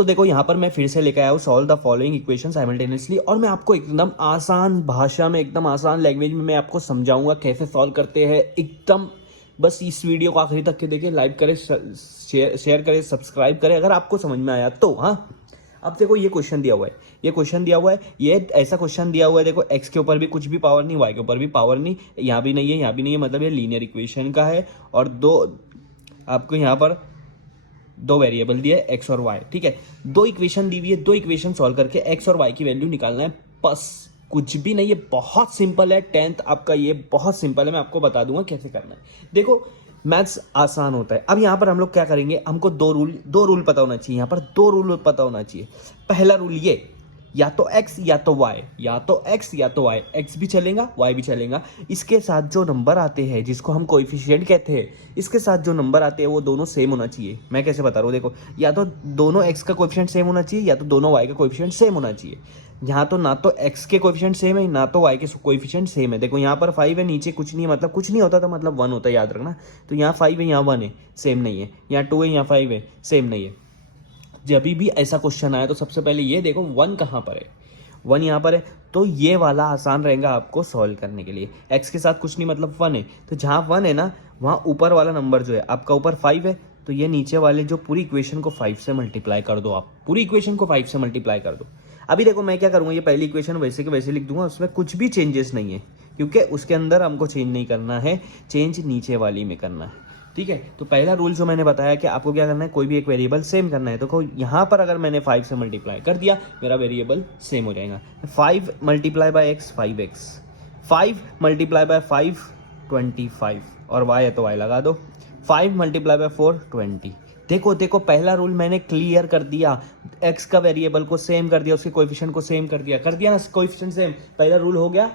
दोस्तों देखो यहाँ पर मैं फिर से लेकर आया हूँ solve the following equation simultaneously, और मैं आपको एकदम आसान भाषा में, एकदम आसान लैंग्वेज में मैं आपको समझाऊंगा कैसे सॉल्व करते हैं एकदम। बस इस वीडियो को आखिरी तक के देखें, लाइक करें, शेयर करें, सब्सक्राइब करें अगर आपको समझ में आया तो। हाँ, अब देखो ये क्वेश्चन दिया हुआ है, ये क्वेश्चन दिया हुआ है, ये ऐसा क्वेश्चन दिया हुआ है। देखो एक्स के ऊपर भी कुछ भी पावर नहीं, वाई के ऊपर भी पावर नहीं, यहाँ भी नहीं है, यहाँ भी नहीं है, मतलब ये लीनियर इक्वेशन का है। और दो आपको यहाँ पर दो वेरिएबल दिए एक्स और वाई, ठीक है। दो इक्वेशन दी हुई है, दो इक्वेशन सॉल्व करके एक्स और वाई की वैल्यू निकालना है, बस कुछ भी नहीं है। बहुत सिंपल है, 10th आपका ये बहुत सिंपल है, मैं आपको बता दूंगा कैसे करना है। देखो मैथ्स आसान होता है। अब यहाँ पर हम लोग क्या करेंगे, हमको दो रूल पता होना चाहिए, यहाँ पर दो रूल पता होना चाहिए। पहला रूल ये, या तो x या तो y, या तो x या तो y, x भी चलेगा y भी चलेगा। इसके साथ जो नंबर आते हैं जिसको हम कोएफिशिएंट कहते हैं, इसके साथ जो नंबर आते हैं वो दोनों सेम होना चाहिए। मैं कैसे बता रहा हूँ, देखो या तो दोनों x का कोएफिशिएंट सेम होना चाहिए, या तो दोनों y का कोएफिशिएंट सेम होना चाहिए। यहाँ तो ना तो x के कोएफिशिएंट सेम है, ना तो y के कोएफिशिएंट सेम है। देखो यहाँ पर 5 है, नीचे कुछ नहीं है, मतलब कुछ नहीं होता था, मतलब 1 होता है, याद रखना। तो यहाँ 5 है, यहाँ 1 है, सेम नहीं है। यहाँ 2 है, यहाँ 5 है, सेम नहीं है। जब भी ऐसा क्वेश्चन आया तो सबसे पहले ये देखो 1 कहाँ पर है, 1 यहाँ पर है, तो ये वाला आसान रहेगा आपको सॉल्व करने के लिए। x के साथ कुछ नहीं, मतलब 1 है, तो जहाँ 1 है ना वहाँ ऊपर वाला नंबर जो है आपका ऊपर 5 है, तो ये नीचे वाले जो पूरी इक्वेशन को 5 से मल्टीप्लाई कर दो। आप पूरी इक्वेशन को 5 से मल्टीप्लाई कर दो। अभी देखो मैं क्या करूँगा, ये पहली इक्वेशन वैसे के वैसे लिख दूंगा, उसमें कुछ भी चेंजेस नहीं है, क्योंकि उसके अंदर हमको चेंज नहीं करना है, चेंज नीचे वाली में करना है, ठीक है। तो पहला रूल जो मैंने बताया कि आपको क्या करना है, कोई भी एक वेरिएबल सेम करना है। तो यहाँ पर अगर मैंने 5 से मल्टीप्लाई कर दिया, मेरा वेरिएबल सेम हो जाएगा। 5 multiply by x 5x, 5 multiply by 5 25, और y है तो y लगा दो। 5 मल्टीप्लाई बाय 4 20। देखो पहला रूल मैंने क्लियर कर दिया, x का वेरिएबल को सेम कर दिया, उसके कोएफिशिएंट को सेम कर दिया ना, कोएफिशिएंट सेम। पहला रूल हो गया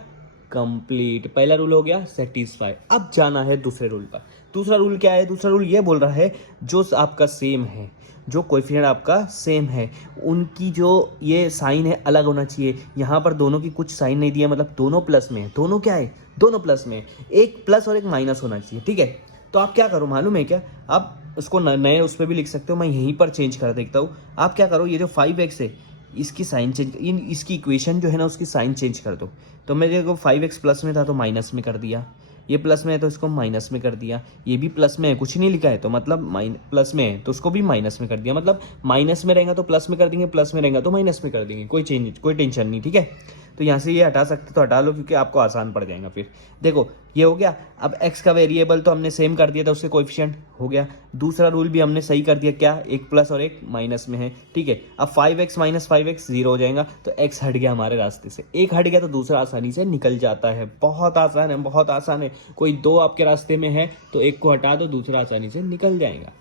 कंप्लीट, पहला रूल हो गया सेटिस्फाई। अब जाना है दूसरे रूल पर। दूसरा रूल क्या है, दूसरा रूल ये बोल रहा है जो आपका सेम है, जो कोएफिशिएंट आपका सेम है, उनकी जो ये साइन है अलग होना चाहिए। यहाँ पर दोनों की कुछ साइन नहीं दिया, मतलब दोनों प्लस में है, दोनों क्या है, दोनों प्लस में है, एक प्लस और एक माइनस होना चाहिए, ठीक है। तो आप क्या करो मालूम है क्या, आप उसको नए उस पर भी लिख सकते हो, मैं यहीं पर चेंज कर देखता हूँ। आप क्या करो, ये जो 5x है इसकी साइन चेंज, इसकी इक्वेशन जो है ना उसकी साइन चेंज कर दो। तो मेरे को 5x प्लस में था तो माइनस में कर दिया, ये प्लस में है तो इसको माइनस में कर दिया, ये भी प्लस में है, कुछ नहीं लिखा है तो मतलब प्लस में है तो उसको भी माइनस में कर दिया। मतलब माइनस में रहेगा तो प्लस में कर देंगे, प्लस में रहेगा तो माइनस में कर देंगे, कोई चेंज, कोई टेंशन नहीं, ठीक है। तो यहाँ से ये हटा सकते तो हटा लो, क्योंकि आपको आसान पड़ जाएगा फिर। देखो ये हो गया। अब x का वेरिएबल तो हमने सेम कर दिया था, उसके कोएफिशिएंट हो गया। दूसरा रूल भी हमने सही कर दिया, क्या, एक प्लस और एक माइनस में है, ठीक है। अब 5x माइनस 5x 0 हो जाएगा, तो x हट गया हमारे रास्ते से, एक हट गया तो दूसरा आसानी से निकल जाता है। बहुत आसान है, बहुत आसान है। कोई दो आपके रास्ते में है तो एक को हटा दो, दूसरा आसानी से निकल जाएगा,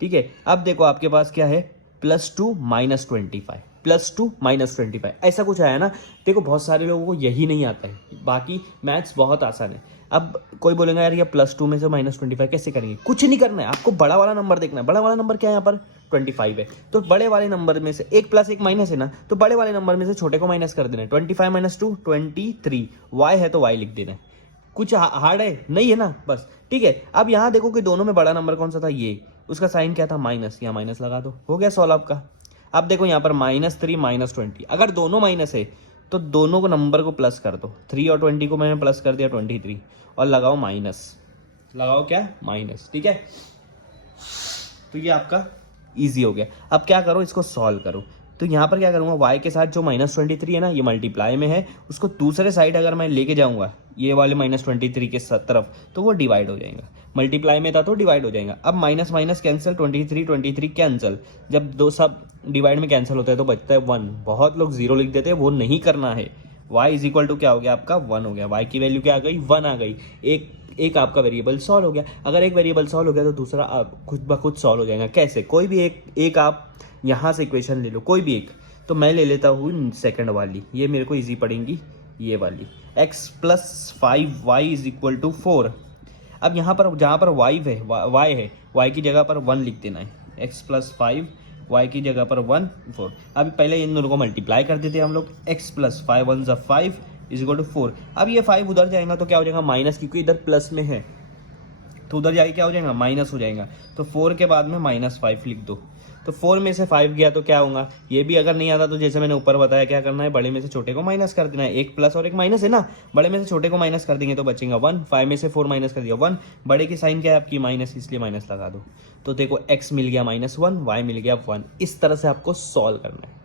ठीक है। अब देखो आपके पास क्या है, +2 - 25, +2 - 25 ऐसा कुछ आया ना। देखो बहुत सारे लोगों को यही नहीं आता है, बाकी मैथ्स बहुत आसान है। अब कोई बोलेगा यार ये +2 में से -25 कैसे करेंगे, कुछ नहीं करना है, आपको बड़ा वाला नंबर देखना है। बड़ा वाला नंबर क्या है, यहाँ पर 25 है, तो बड़े वाले नंबर में से एक प्लस एक माइनस है ना, तो बड़े वाले नंबर में से छोटे को माइनस कर देना है। 25 - 2 23, y है तो y लिख देना है। कुछ हार्ड है नहीं है ना, बस ठीक है। अब यहाँ देखो कि दोनों में बड़ा नंबर कौन सा था, ये, उसका साइन क्या था, माइनस, यहाँ माइनस लगा दो, हो गया सॉल्व आपका। अब देखो यहाँ पर -3 - 20, अगर दोनों माइनस है तो दोनों को नंबर को प्लस कर दो। 3 और 20 को मैंने प्लस कर दिया 23, और लगाओ माइनस, लगाओ क्या, माइनस, ठीक है। तो ये आपका इजी हो गया। अब क्या करो, इसको सॉल्व करो। तो यहाँ पर क्या करूँगा, y के साथ जो -23 है ना, ये मल्टीप्लाई में है, उसको दूसरे साइड अगर मैं लेके जाऊँगा ये वाले -23 के तरफ, तो वो डिवाइड हो जाएगा। मल्टीप्लाई में था तो डिवाइड हो जाएगा। अब माइनस माइनस कैंसिल, 23 कैंसिल। जब दो सब डिवाइड में कैंसिल होता है तो बचता है 1। बहुत लोग 0 लिख देते हैं, वो नहीं करना है। y = क्या हो गया आपका, 1 हो गया। y की वैल्यू क्या आ गई, 1 आ गई। एक आपका वेरिएबल सॉल्व हो गया। अगर एक वेरिएबल सॉल्व हो गया तो दूसरा आप खुद ब खुद सॉल्व हो जाएगा। कैसे, कोई भी एक आप यहाँ से इक्वेशन ले लो, कोई भी एक। तो मैं ले लेता हूँ सेकंड वाली, ये मेरे को इजी पड़ेगी, ये वाली, x + 5y = 4। अब यहाँ पर जहाँ पर y है, y की जगह पर 1 लिख देना है। x + 5 y की जगह पर 1 4। अभी पहले इन दोनों को मल्टीप्लाई कर देते हैं हम लोग। x + 5 × 1 = 5 = 4। अब ये 5 उधर जाएगा तो क्या हो जाएगा, माइनस, क्योंकि इधर प्लस में है तो उधर जाके क्या हो जाएगा, माइनस हो जाएगा। तो 4 के बाद में -5 लिख दो। तो तो 4 में से 5 गया तो क्या होगा, ये भी अगर नहीं आता तो जैसे मैंने ऊपर बताया क्या करना है, बड़े में से छोटे को माइनस कर देना है। एक प्लस और एक माइनस है ना, बड़े में से छोटे को माइनस कर देंगे तो बचेगा 1। 5 में से 4 माइनस कर दिया 1, बड़े की साइन क्या है आपकी माइनस, इसलिए माइनस लगा दो। तो देखो x मिल गया -1, y मिल गया 1। इस तरह से आपको सॉल्व करना है।